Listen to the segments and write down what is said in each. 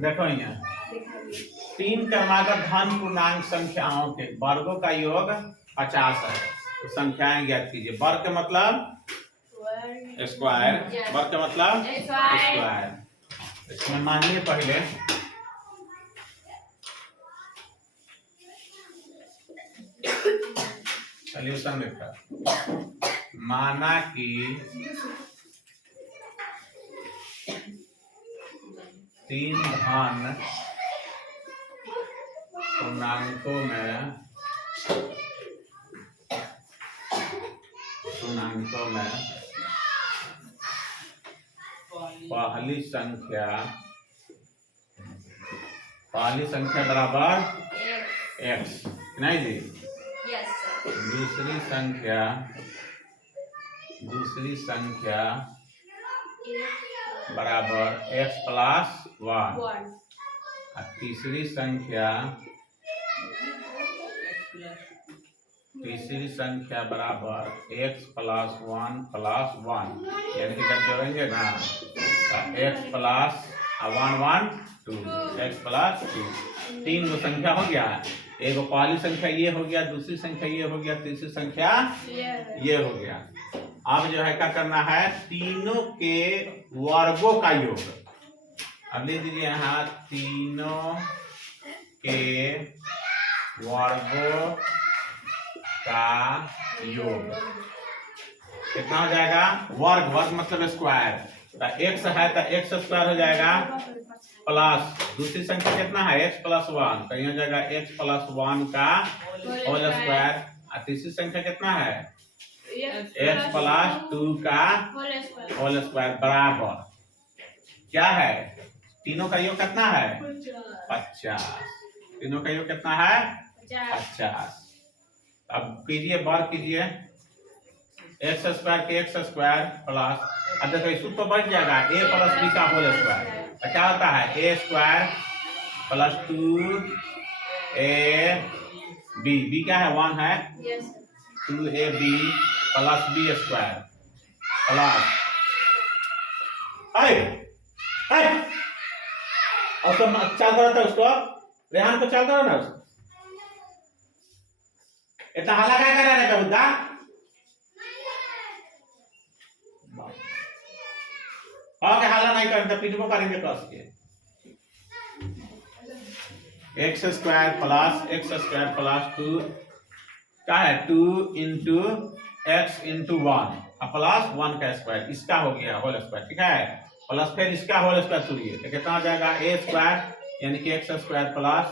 देखो यहाँ 3 क्रमागत धन पूर्णांक संख्याओं के वर्गों का योग 50 है। तो संख्याएं ज्ञात कीजिए। वर्ग का मतलब स्क्वायर, वर्ग का मतलब स्क्वायर। इसमें मानिए पहले सॉल्यूशन लिखा, माना कि 3 धन पूर्णांकों में पहली संख्या बराबर x, नहीं जी? दूसरी संख्या बराबर x प्लस 1 और तीसरी संख्या बराबर x प्लस 1 प्लस 1, यानी कि जब जोड़ेंगे ना तो x प्लस 1 2, x प्लस 2, 3 गो संख्या हो गया। एगो पहली संख्या ये हो गया, दूसरी संख्या ये हो गया, तीसरी संख्या ये हो गया। अब जो है क्या करना है, तीनों के वर्गों का योग। अब ले दीजिए यहाँ तीनों के वर्गों का योग कितना हो जाएगा? वर्ग मतलब स्क्वायर। तो x है तो x स्क्वायर हो जाएगा प्लस दूसरी संख्या कितना है x प्लस 1, तो यहाँ जाएगा x प्लस 1 का होल स्क्वायर। और तीसरी संख्या कितना है x प्लस 2 का होल स्क्वायर बराबर क्या है? तीनों का योग कितना है? 50। तीनों का योग कितना है? 50। अब कीजिए, वर्ग कीजिए, एक्स स्क्वायर के एक्स स्क्वायर प्लस, अब देखो इसको तो बढ़ जाएगा a प्लस b का होल स्क्वायर। तो क्या होता है a square plus 2ab, b क्या है 1 है, 2ab plus b square plus और तो चाल करो था उसको, रेहान को चाल करो ना उसको। इतना हल्ला क्या कर रहा है बुद्धा? ओके, हल्ला नहीं करते, पिटबो करेंगे कस के। एक्स स्क्वायर प्लस 2 क्या है 2 इंटू एक्स इंटू 1 प्लस 1 का स्क्वायर, इसका हो गया होल स्क्वायर, ठीक है, प्लस फिर इसका होल स्क्वायर छोड़िए तो कितना हो जाएगा a स्क्वायर यानी कि एक्स स्क्वायर प्लस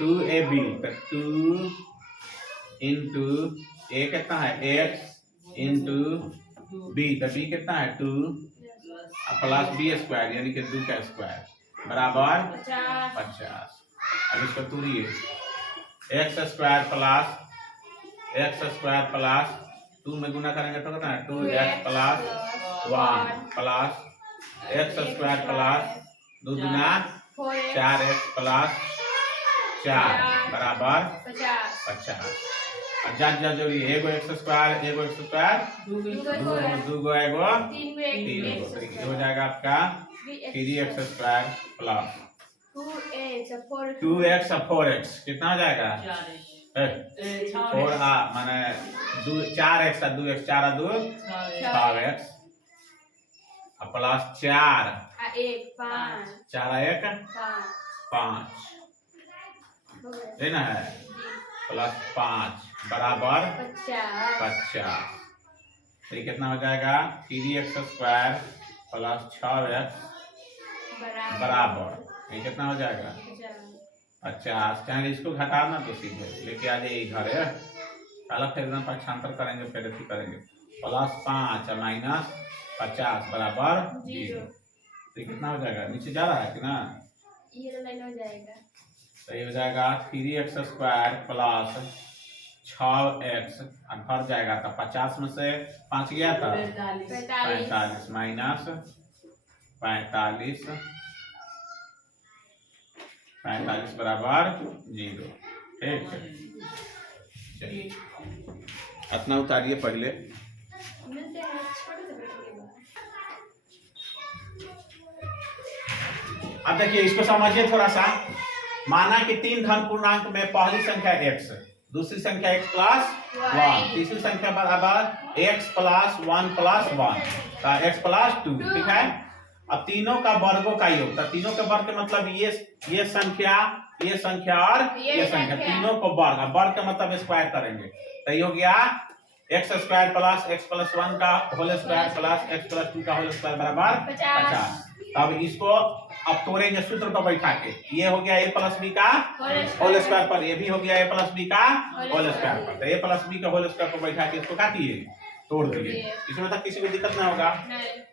2ab, तो 2 इंटू a कितना है x इंटू b, तो b कितना है 2 प्लस b स्क्वायर यानी कि 2 का स्क्वायर बराबर 50। अब इसको तोड़िए, एक्स स्क्वायर प्लस 2 में गुना करेंगे तो कितना है 2x plus 1 plus x square plus 2 गुना 4x प्लस 4 बराबर 50। अब जा जोड़िए, एगो एक्स स्क्वायर दो गो एगो 3 गो, तो हो जाएगा आपका 3x square plus 2x 4x कितना हो जाएगा 4 माने 4x 2x 4 2 6x प्लस 4 1 5 है ना, है प्लस 5 बराबर 50। तो कितना हो जाएगा 3x स्क्वायर प्लस 6x बराबर ये कितना हो जाएगा 50। चाहे इसको घटाना तो सीधे लेके आ जाइए घर है, अलग से एकदम पक्षांतर करेंगे, फिर ऐसे करेंगे प्लस 5 माइनस 50 बराबर 0। तो कितना हो जाएगा, नीचे जा रहा है कि ना, ये लाइन हो जाएगा, तो ये हो जाएगा 3x स्क्वायर प्लस 6x भर जाएगा, तो 50 में से 5 गया था 45 माइनस 45 बराबर 0। ठीक है, चलिए। इतना उतारिए पहले। अब देखिए इसको समझिए थोड़ा सा। माना कि तीन धन पूर्णांक में पहली संख्या x, दूसरी संख्या x प्लस 1, तीसरी संख्या बराबर x प्लस 1 प्लस 1 का x प्लस 2, ठीक है। अब तीनों का वर्गों का योग, तो तीनों के वर्ग का मतलब ये संख्या और ये संख्या, तीनों को वर्ग, वर्ग का मतलब स्क्वायर करेंगे, तो ये हो गया x square plus x plus 1 का whole square plus x plus 2 का होल स्क्वायर बराबर 50। अब इसको अब तोड़ेंगे सूत्र पर बैठा के, ये हो गया a प्लस बी का होल स्क्वायर पर, ये भी हो गया a प्लस बी का होल स्क्वायर पर, तो a प्लस बी का होल स्क्वायर पर बैठा के इसको काटिए, तोड़ दिए, इसमें तक किसी को दिक्कत ना होगा।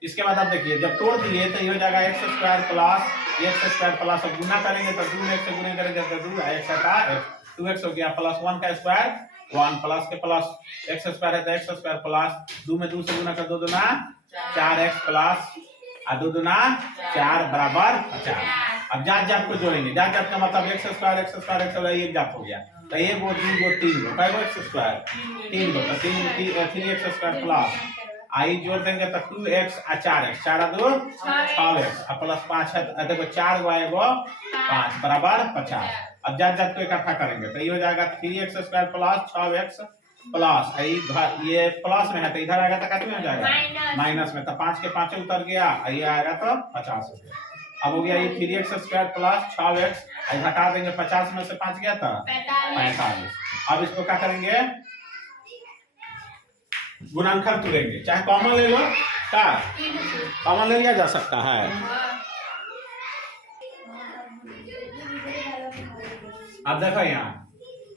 इसके बाद आप देखिए जब तोड़ दिए तो ये हो जाएगा एक्स स्क्वायर प्लस, अब गुना करेंगे तो 2x से गुना करेंगे तो 2x का 2x हो गया प्लस 1 का स्क्वायर 1 प्लस के प्लस एक्स स्क्वायर है तो एक्स स्क्वायर प्लस 2 में 2 से गुना कर 2 दूना 4x प्लस 2 दूना 4 बराबर 50। अब जात को जोड़ेंगे, जात का मतलब एक्स स्क्वायर एक जात हो गया, तो एक गो 2 गो 3 गो कई गो एक्स स्क्वायर 3 गो, तो 3x स्क्वायर प्लस आई जोड़ देंगे तो 2x और 4x 4 2 6x प्लस 5 है, देखो 4 गो आएगा 5 बराबर 50। अब जात को इकट्ठा करेंगे तो ये हो जाएगा 3x square plus 6x plus ये प्लस में है तो इधर आएगा तो कितना हो जाएगा माइनस में, तो 5 के 5 उतर गया, ये आएगा तो 50 हो गया। अब हो गया ये 3x स्क्वायर प्लस 6x, घटा देंगे 50 में से 5 गया था 45। अब इसको क्या करेंगे गुणनखंड तोड़ेंगे, चाहे कॉमन ले लो, क्या कॉमन ले लिया जा सकता है। अब देखो यहाँ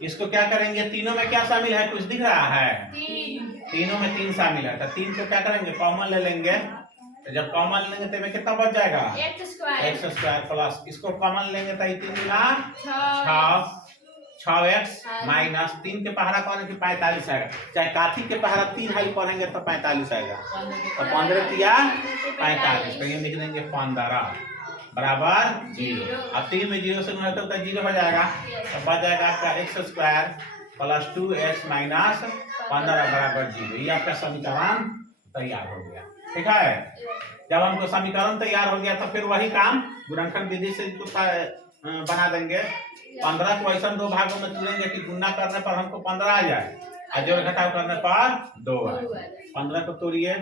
इसको क्या करेंगे, तीनों में क्या शामिल है कुछ दिख रहा है, तीनों में 3 शामिल है, तो 3 को क्या करेंगे कॉमन ले लेंगे, तो जब कॉमन लेंगे तो में कितना बच जाएगा एक्स स्क्वायर प्लस, इसको कॉमन लेंगे तो 3 गुना 6x माइनस 3 के पहाड़ा कौन की 45 आएगा, चाहे काठी के पहाड़ा 3 हाई पढ़ेंगे तो 45 आएगा, तो 15 या 45, तो ये लिख देंगे 15 बराबर 0। अब 3 में 0 से गुणा तो 0 हो जाएगा, तो बच जाएगा आपका x square plus 2x minus 15 बराबर 0। ये आपका समीकरण तैयार हो गया, ठीक है। जब हमको समीकरण तैयार हो गया तो फिर वही काम गुणनखंड विधि से बना देंगे। 15 को ऐसा 2 भागों में तोड़ेंगे कि गुना करने पर हमको 15 आ जाए और जोड़ घटाव करने पर 2 आए। 15 को तोड़िए,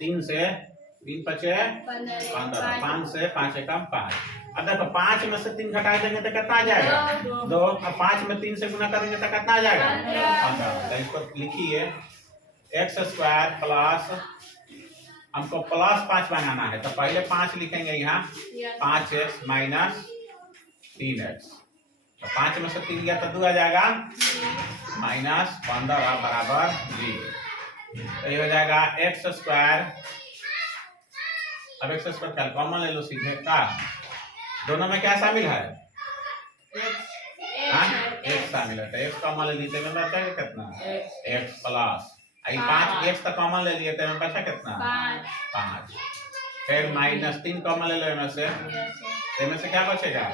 3 से 3 बचे 15, 5 से 5 एकम 5। अब देखो 5 में से 3 घटा देंगे तो कितना आ जाएगा 2, अब 5 में 3 से गुना करेंगे तो कितना आ जाएगा 15। तो इसको लिखिए एक्स स्क्वायर प्लस, हमको प्लस 5 बनाना है तो पहले 5 लिखेंगे यहाँ 5x माइनस 3x, तो 5 में से 3 गया तो 2 आ जाएगा माइनस 15 बराबर 0। तो ये हो जाएगा एक्स स्क्वायर, अब एक्स स्क्वायर क्या कॉमन ले लो सीधे का, दोनों में क्या शामिल है एक्स शामिल है, तो एक्स कॉमन ले लीजिए में बचा कितना एक्स प्लस 5 एक्स तक कॉमन ले लिए तो में बचा कितना 5, फिर माइनस 3 कॉमन ले लो इनमें से क्या बचेगा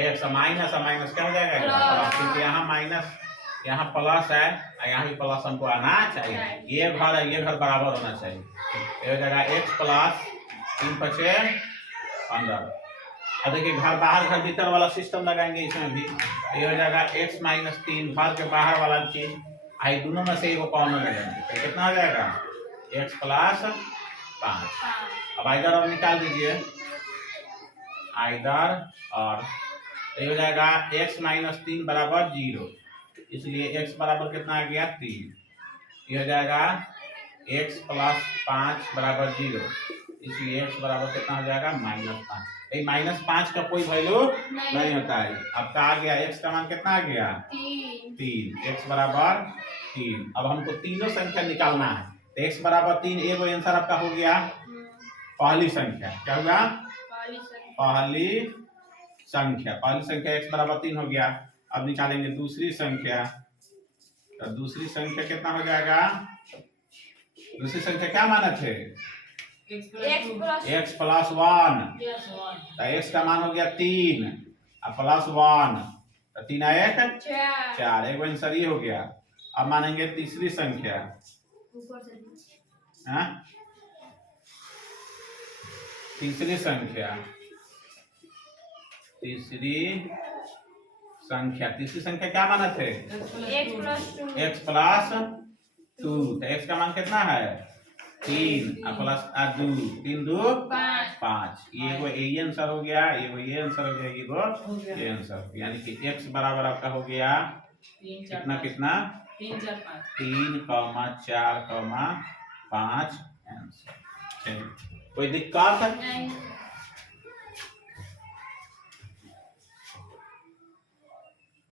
एक्स माइनस क्या हो जाएगा क्योंकि यहाँ माइनस यहाँ प्लस है और यहाँ भी प्लस हमको आना चाहिए, ये घर है ये घर बराबर होना चाहिए, ये हो जाएगा एक्स प्लस 3 बचे 15। अब देखिए घर बाहर घर भीतर वाला सिस्टम लगाएंगे इसमें भी, ये हो जाएगा x माइनस 3 घर के बाहर वाला चीज आई दोनों में से एगो कॉमन ले लेंगे तो कितना हो जाएगा x प्लस 5। अब इधर और निकाल दीजिए इधर, और ये हो जाएगा x माइनस 3 बराबर 0, इसलिए x बराबर कितना आ गया 3, ये हो जाएगा x प्लस 5 बराबर 0, इसलिए x बराबर कितना हो जाएगा -5। -5 का कोई वैल्यू नहीं होता है। अब का आ गया x का मान कितना आ गया 3, x बराबर 3। अब हमको तीनों संख्या निकालना है तो x बराबर 3, एगो आंसर आपका हो गया पहली संख्या, क्या होगा पहली संख्या x बराबर 3 हो गया। अब निकालेंगे दूसरी संख्या, तो दूसरी संख्या कितना हो जाएगा, दूसरी संख्या क्या माने थे x प्लस 1, तो x का मान हो गया 3 और प्लस 1, तो 3 1 4, एक आंसर ये हो गया। अब मानेंगे तीसरी संख्या। हाँ? तीसरी संख्या क्या माना थे? x plus 2। तो x का मान कितना है? 3 प्लस 2, 3 2 5। ये वो ए आंसर हो गया, ये वो ये आंसर हो गया, ये वो ये आंसर। यानी कि x बराबर आपका हो गया कितना कितना 3, 4, 5 आंसर। कोई दिक्कत?